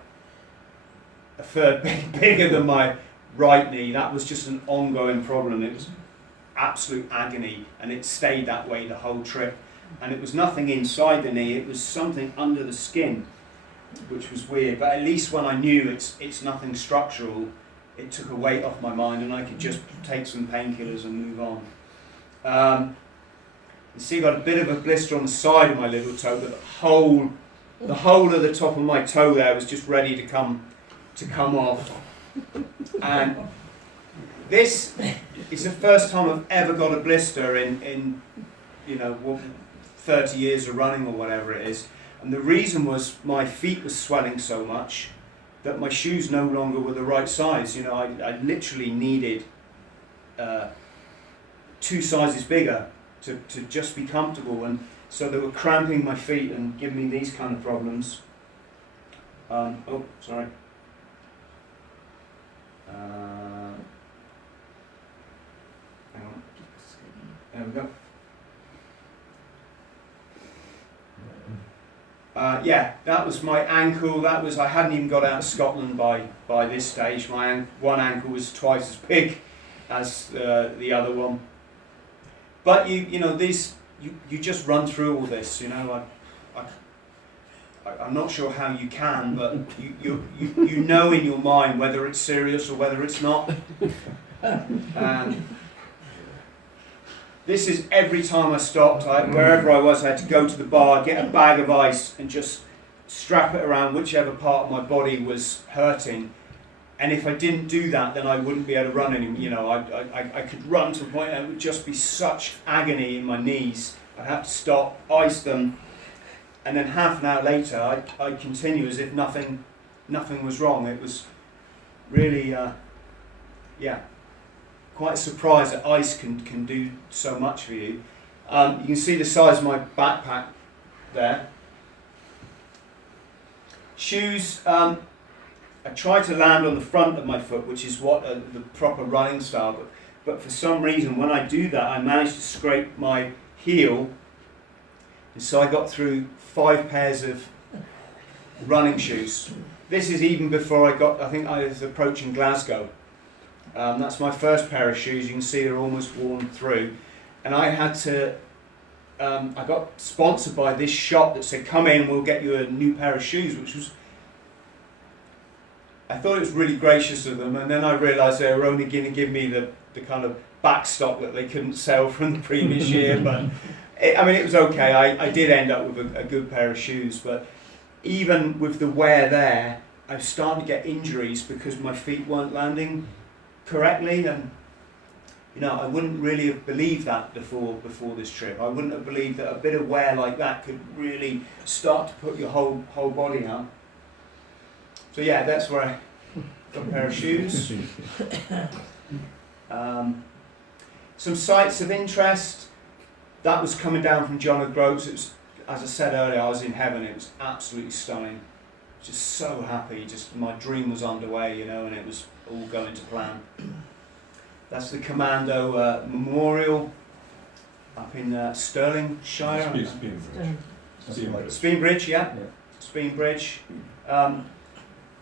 a third bigger than my right knee. That was just an ongoing problem. It was absolute agony, and it stayed that way the whole trip. And it was nothing inside the knee, it was something under the skin, which was weird. But at least when I knew it's nothing structural, it took a weight off my mind, and I could just take some painkillers and move on. You see, I got a bit of a blister on the side of my little toe, but the whole of the top of my toe there was just ready to come off. And this is the first time I've ever got a blister in 30 years of running or whatever it is. And the reason was my feet were swelling so much that my shoes no longer were the right size. You know, I literally needed 2 sizes bigger to just be comfortable, and so they were cramping my feet and giving me these kind of problems. Sorry. Hang on. There we go. That was my ankle. I hadn't even got out of Scotland by this stage. My one ankle was twice as big as the other one. But you just run through all this. You know, I'm not sure how you can, but you know in your mind whether it's serious or whether it's not. This is every time I stopped, wherever I was, I had to go to the bar, get a bag of ice and just strap it around whichever part of my body was hurting. And if I didn't do that, then I wouldn't be able to run anymore. You know, I could run to a point and it would just be such agony in my knees. I'd have to stop, ice them, and then half an hour later, I'd continue as if nothing was wrong. It was really, quite a surprise that ice can do so much for you. You can see the size of my backpack there. Shoes, I try to land on the front of my foot, which is what the proper running style, but for some reason when I do that I manage to scrape my heel, and so I got through 5 pairs of running shoes. This is even before I think I was approaching Glasgow. That's my first pair of shoes. You can see they're almost worn through, and I had to I got sponsored by this shop that said, come in, we'll get you a new pair of shoes, which was, I thought it was really gracious of them, and then I realised they were only going to give me the kind of backstock that they couldn't sell from the previous year, but it was okay. I did end up with a good pair of shoes, but even with the wear there, I was starting to get injuries because my feet weren't landing correctly, and I wouldn't really have believed that before this trip. I wouldn't have believed that a bit of wear like that could really start to put your whole body out. So yeah, that's where I got a pair of shoes. Some sites of interest. That was coming down from John O'Groats. It was, as I said earlier, I was in heaven. It was absolutely stunning. Just so happy. Just my dream was underway, and it was all going to plan. That's the Commando Memorial up in Stirlingshire. Speenbridge, yeah. Speenbridge.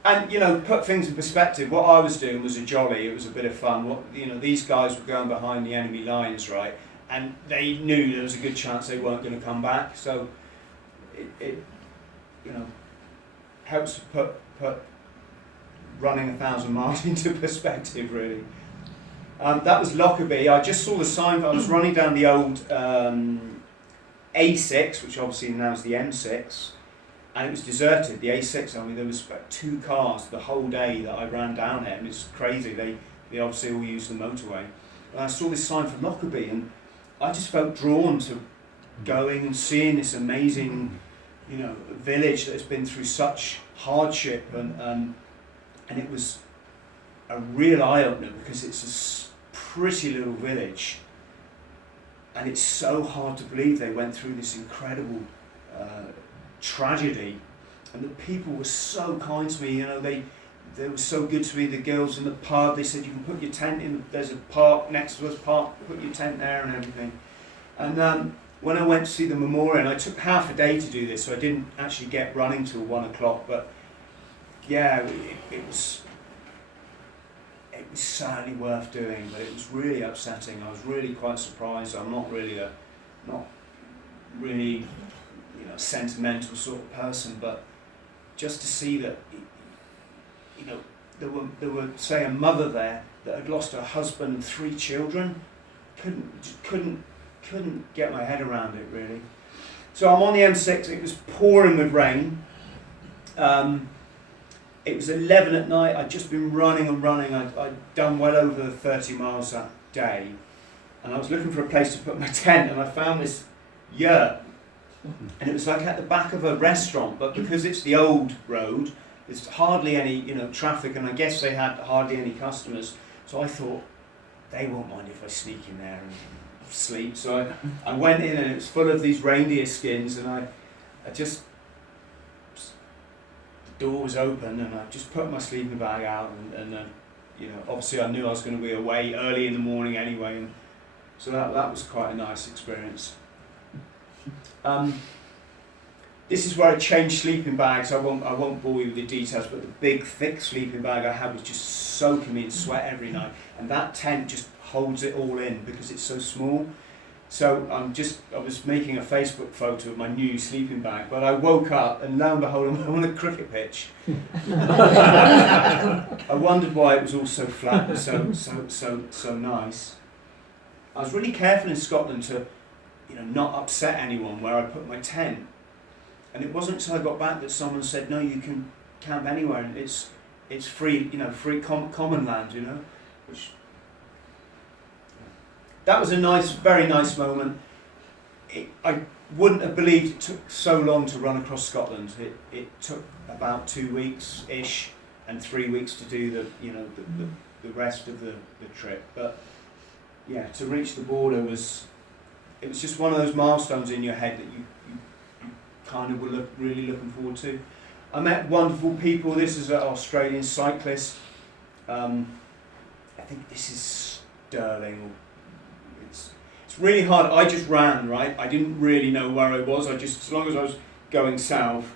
And put things in perspective. What I was doing was a jolly. It was a bit of fun. These guys were going behind the enemy lines, right? And they knew there was a good chance they weren't going to come back. So it helps to put running 1,000 miles into perspective, really. That was Lockerbie. I just saw the sign. I was running down the old A6, which obviously now is the M6, and it was deserted. The A6. There was about 2 cars the whole day that I ran down there, and it's crazy. They obviously all use the motorway. And I saw this sign for Lockerbie, and I just felt drawn to going and seeing this amazing, village that has been through such hardship, and it was a real eye-opener because it's a pretty little village, and it's so hard to believe they went through this incredible tragedy, and the people were so kind to me. They were so good to me. The girls in the pub, they said you can put your tent in, there's a park next to us, put your tent there and everything. And when I went to see the Memoir, and I took half a day to do this, so I didn't actually get running till 1 o'clock, but yeah, it was certainly worth doing, but it was really upsetting. I was really quite surprised. I'm not really a sentimental sort of person, but just to see that, there were say a mother there that had lost her husband and 3 children. Couldn't get my head around it, really. So I'm on the M6. It was pouring with rain. It was 11 at night. I'd just been running and running. I'd done well over 30 miles that day, and I was looking for a place to put my tent, and I found this yurt, and it was like at the back of a restaurant, but because it's the old road, there's hardly any traffic, and I guess they had hardly any customers. So I thought, they won't mind if I sneak in there and sleep. So I went in, and it was full of these reindeer skins, and I just, the door was open, and I just put my sleeping bag out, and obviously I knew I was going to be away early in the morning anyway, and so that was quite a nice experience. This is where I changed sleeping bags. I won't bore you with the details, but the big thick sleeping bag I had was just soaking me in sweat every night, and that tent just holds it all in because it's so small. So I was making a Facebook photo of my new sleeping bag, but I woke up and lo and behold, I'm on a cricket pitch. I wondered why it was all so flat and so nice. I was really careful in Scotland to, not upset anyone where I put my tent. And it wasn't until I got back that someone said, no, you can camp anywhere, and it's free, free common land, which. That was a very nice moment. I wouldn't have believed it took so long to run across Scotland. It took about 2 weeks-ish and 3 weeks to do the rest of the trip. But yeah, to reach the border it was just one of those milestones in your head that you kind of were really looking forward to. I met wonderful people. This is an Australian cyclist. I think this is Sterling. It's really hard. I just ran, right? I didn't really know where I was. As long as I was going south,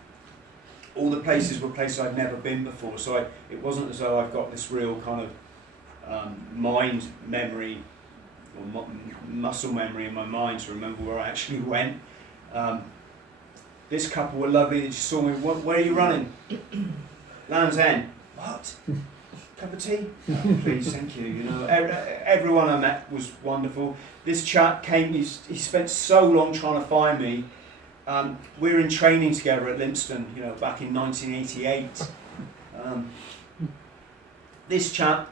all the places were places I'd never been before. So it wasn't as though I've got this real kind of mind memory or muscle memory in my mind to remember where I actually went. This couple were lovely. They just saw me. Where are you running? Land's End. What? Cup of tea? Oh, please, thank you. Everyone I met was wonderful. This chap came. He spent so long trying to find me. We were in training together at Lympstone, back in 1988. This chap,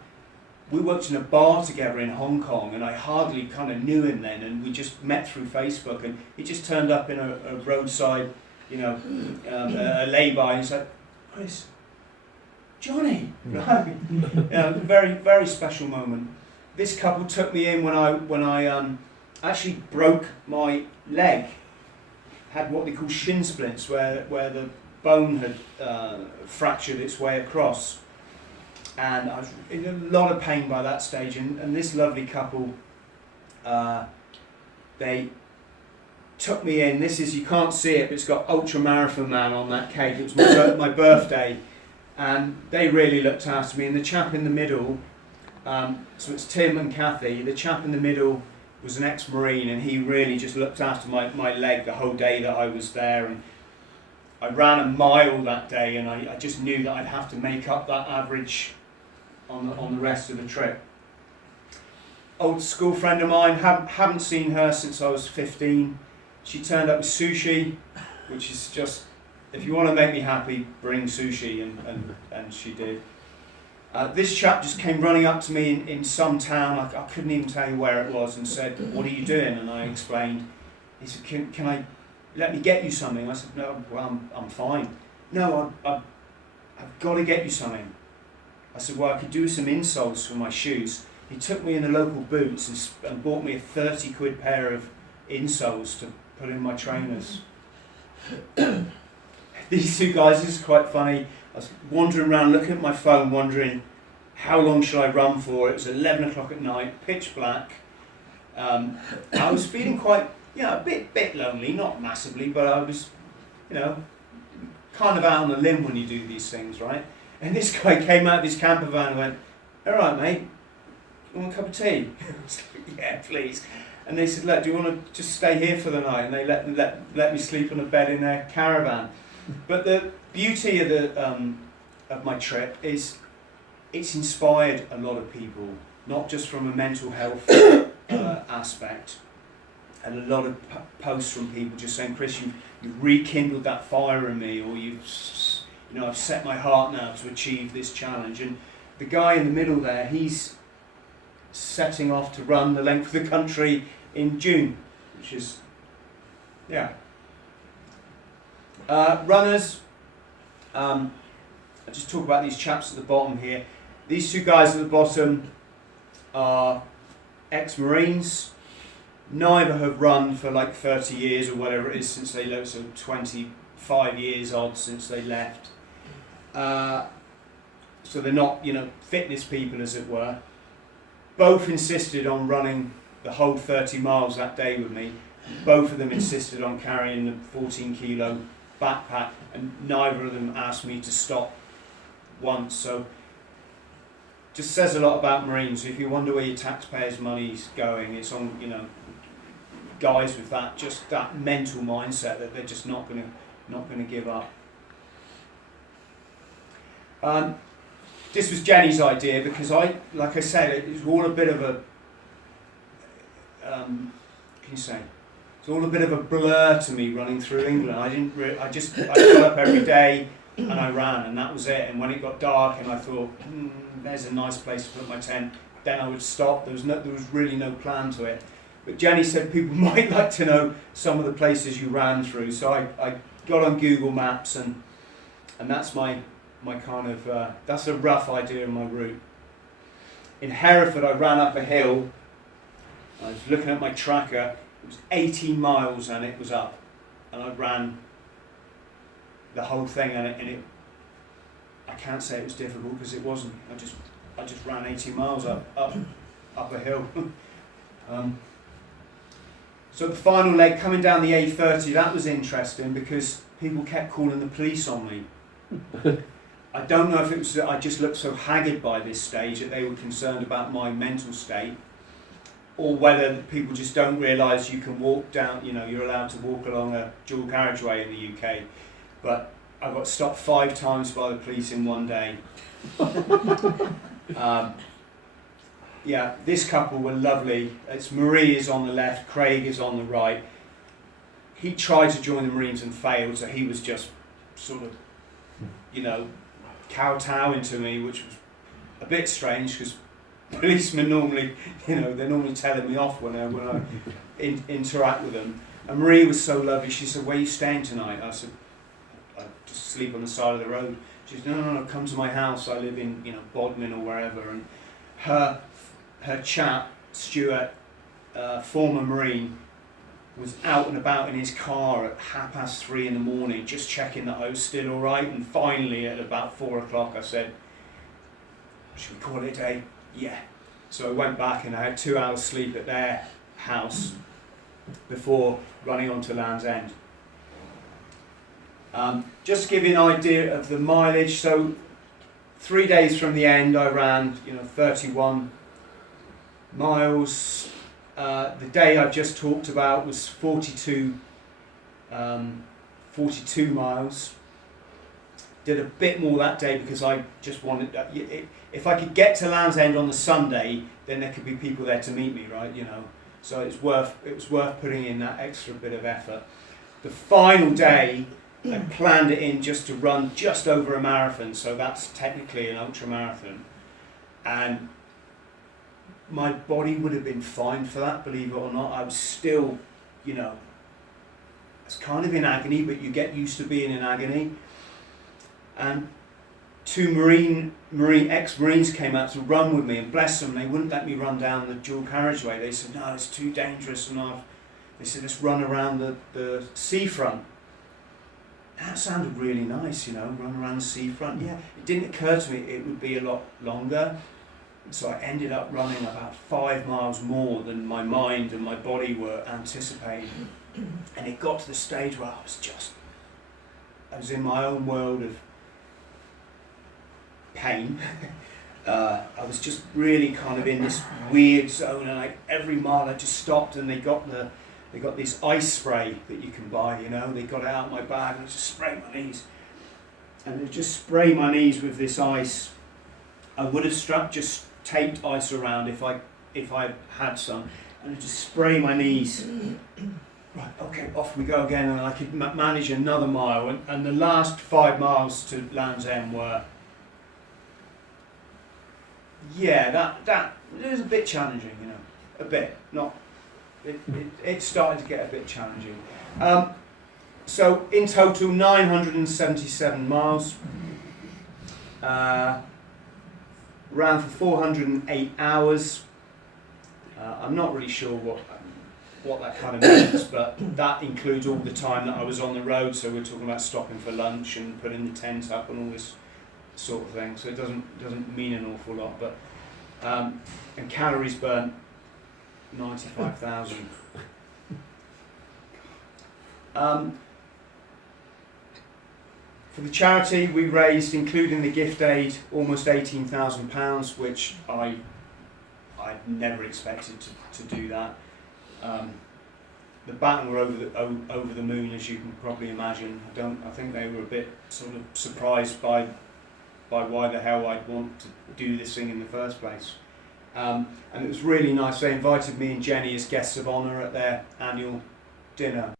we worked in a bar together in Hong Kong, and I hardly kind of knew him then, and we just met through Facebook, and he just turned up in a roadside, a lay-by, and he said, Chris, Johnny, right? Very, very special moment. This couple took me in when I actually broke my leg. Had what they call shin splints, where the bone had fractured its way across, and I was in a lot of pain by that stage. And this lovely couple, they took me in. This is, you can't see it, but it's got Ultramarathon Man on that cake. It was my birthday. And they really looked after me. And the chap in the middle, so it's Tim and Kathy, the chap in the middle was an ex-Marine, and he really just looked after my leg the whole day that I was there. And I ran a mile that day, and I just knew that I'd have to make up that average on the rest of the trip. Old school friend of mine, haven't seen her since I was 15. She turned up with sushi, which is just, if you want to make me happy, bring sushi, and she did. This chap just came running up to me in some town, I couldn't even tell you where it was, and said, what are you doing? And I explained. He said, can I, let me get you something? I said, no, well, I'm fine. No, I've got to get you something. I said, well, I could do some insoles for my shoes. He took me in the local boots and bought me a 30 quid pair of insoles to put in my trainers. These two guys, this is quite funny. I was wandering around looking at my phone, wondering how long should I run for. It was 11 o'clock at night, pitch black. I was feeling quite, a bit lonely, not massively, but I was, kind of out on a limb when you do these things, right? And this guy came out of his camper van and went, all right, mate, you want a cup of tea? I was like, yeah, please. And they said, look, do you want to just stay here for the night? And they let me sleep on a bed in their caravan. But the beauty of my trip is it's inspired a lot of people, not just from a mental health aspect, and a lot of posts from people just saying, Chris, you've rekindled that fire in me, or I've set my heart now to achieve this challenge. And the guy in the middle there, he's setting off to run the length of the country in June, which is, runners, I'll just talk about these chaps at the bottom here. These two guys at the bottom are ex-Marines. Neither have run for like 30 years or whatever it is since they left, so 25 years odd since they left. So they're not, fitness people, as it were. Both insisted on running the whole 30 miles that day with me. Both of them insisted on carrying the 14 kilo backpack, and neither of them asked me to stop once. So just says a lot about Marines. If you wonder where your taxpayers' money's going, it's on, guys with that mental mindset that they're just not gonna give up. This was Jenny's idea because like I said, it was all a bit of a it's all a bit of a blur to me running through England. I got up every day and I ran, and that was it. And when it got dark and I thought, there's a nice place to put my tent, then I would stop. There was really no plan to it. But Jenny said people might like to know some of the places you ran through. So I got on Google Maps, and that's my kind of, that's a rough idea of my route. In Hereford, I ran up a hill. I was looking at my tracker. It was 18 miles and it was up, and I ran the whole thing, and it I can't say it was difficult because it wasn't. I just ran 18 miles up a hill. So the final leg, coming down the A30, that was interesting because people kept calling the police on me. I don't know if it was that I just looked so haggard by this stage that they were concerned about my mental state, or whether people just don't realise you can walk down, you're allowed to walk along a dual carriageway in the UK. But I got stopped 5 times by the police in one day. This couple were lovely. It's Marie is on the left, Craig is on the right. He tried to join the Marines and failed, so he was just sort of, kowtowing to me, which was a bit strange because policemen normally, they're normally telling me off when I interact with them. And Marie was so lovely. She said, "Where are you staying tonight?" I said, "I just sleep on the side of the road." She said, No, come to my house. I live in, Bodmin or wherever." And her chap, Stuart, former Marine, was out and about in his car at 3:30 in the morning, just checking that I was still all right. And finally, at about 4 o'clock, I said, "Should we call it a day?" Yeah. So I went back and I had 2 hours sleep at their house before running on to Land's End. Just to give you an idea of the mileage, so 3 days from the end I ran 31 miles. The day I've just talked about was 42 miles. Did a bit more that day because I just wanted, if I could get to Land's End on the Sunday, then there could be people there to meet me, right? So it was worth putting in that extra bit of effort. The final day, I planned it in just to run just over a marathon, so that's technically an ultramarathon. And my body would have been fine for that, believe it or not. I was still, it's kind of in agony, but you get used to being in agony. And 2 ex-Marines came out to run with me, and bless them, they wouldn't let me run down the dual carriageway. They said, "No, it's too dangerous," and they said, "Let's run around the seafront." That sounded really nice, run around the seafront. Yeah, it didn't occur to me it would be a lot longer. So I ended up running about 5 miles more than my mind and my body were anticipating. And it got to the stage where I was in my own world of pain. I was just really kind of in this weird zone, and like every mile I just stopped, and they got this ice spray that you can buy, they got it out of my bag, and I just sprayed my knees. And they just spray my knees with this ice. I would have just taped ice around if I had some, and I just spray my knees. Right, okay, off we go again, and I could manage another mile, and the last 5 miles to Land's End were, that it was a bit challenging, a bit, not, it started to get a bit challenging. So in total, 977 miles, ran for 408 hours. I'm not really sure what that kind of means, but that includes all the time that I was on the road, so we're talking about stopping for lunch and putting the tent up and all this sort of thing, so it doesn't mean an awful lot, but and calories burnt 95,000. For the charity we raised, including the gift aid, almost £18,000, which I never expected to do that. the Baton were over the moon, as you can probably imagine. I think they were a bit sort of surprised by why the hell I'd want to do this thing in the first place. And it was really nice. They invited me and Jenny as guests of honour at their annual dinner.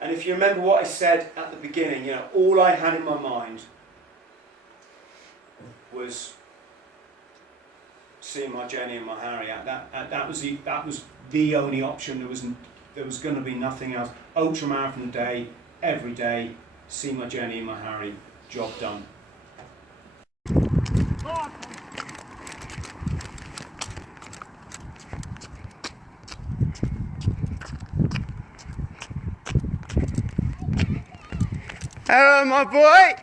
And if you remember what I said at the beginning, you know, all I had in my mind was seeing my Jenny and my Harry. That was the only option. There was going to be nothing else. Ultramarathon day, every day, see my Jenny and my Harry, job done. Hello, my boy!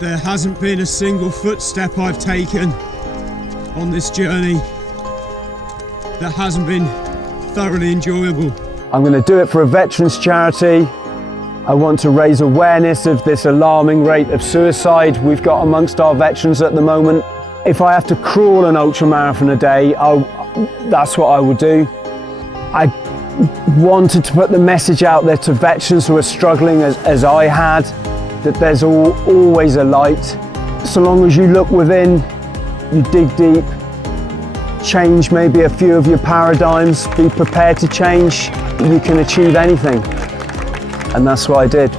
There hasn't been a single footstep I've taken on this journey that hasn't been thoroughly enjoyable. I'm going to do it for a veterans charity. I want to raise awareness of this alarming rate of suicide we've got amongst our veterans at the moment. If I have to crawl an ultramarathon a day, that's what I will do. I wanted to put the message out there to veterans who are struggling as I had, that there's always a light. So long as you look within, you dig deep, change maybe a few of your paradigms, be prepared to change, you can achieve anything. And that's what I did.